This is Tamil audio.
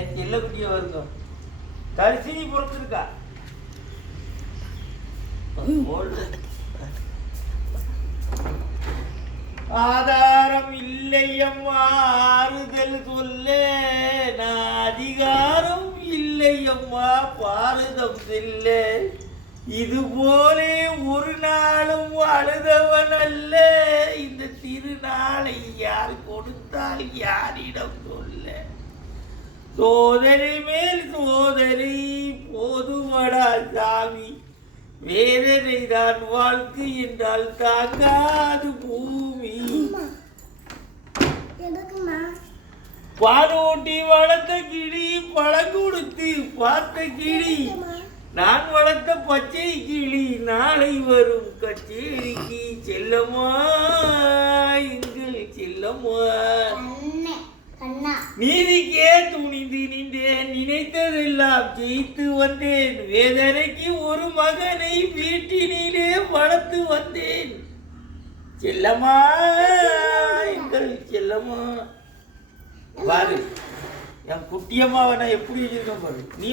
என் செல்ல குட்டியா இருக்கும். தரிசினி பிறந்திருக்கா. ஆதாரம் இல்லையம்மா ஆறுதல் சொல்ல, நான் அதிகாரம் இல்லையம்மா பாரதம் செல்ல. இது போலே ஒரு நாளும் அழுதவன் அல்ல. இந்த திருநாளை யார் கொடுத்தால் யாரிடம் சொல்ல? சோதனை மேல் சோதனை போதுமடா சாமி, வேதனை தான் வாழ்க்கை என்றால் தாங்காது பூமி. பாலூட்டி வளர்த்த கிளி பழம் கொடுத்து பார்த்த கிளி, நான் வளர்த்த பச்சை கிளி நாளை வரும் கச்சேரிக்கு. செல்லம்மா எங்கள் செல்லம்மா, நீதிக்கே துணிந்து நின்றேன், நினைத்ததெல்லாம் ஜெயித்து வந்தேன். வேதனைக்கு ஒரு மகனை வீட்டினிலே வளர்த்து வந்தேன். செல்லம்மா எங்கள் செல்லம்மா. பாரு என் குட்டியம்மாவை நான் எப்படி வச்சிருக்கேன் பாரு. நீ